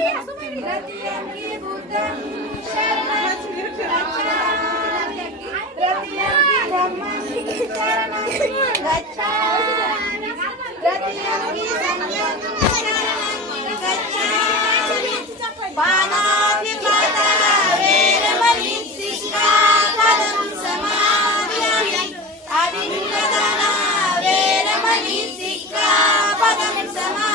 रतियंगी बुद्धं शरणं गच्छामि रतियंगी धम्मं शरणं गच्छामि रतियंगी संघं शरणं गच्छामि पाणातिपाता वेरमणि सिक्खापदं समादियामि अभिनिवेदना वेरमणि सिक्खापदं समादियामि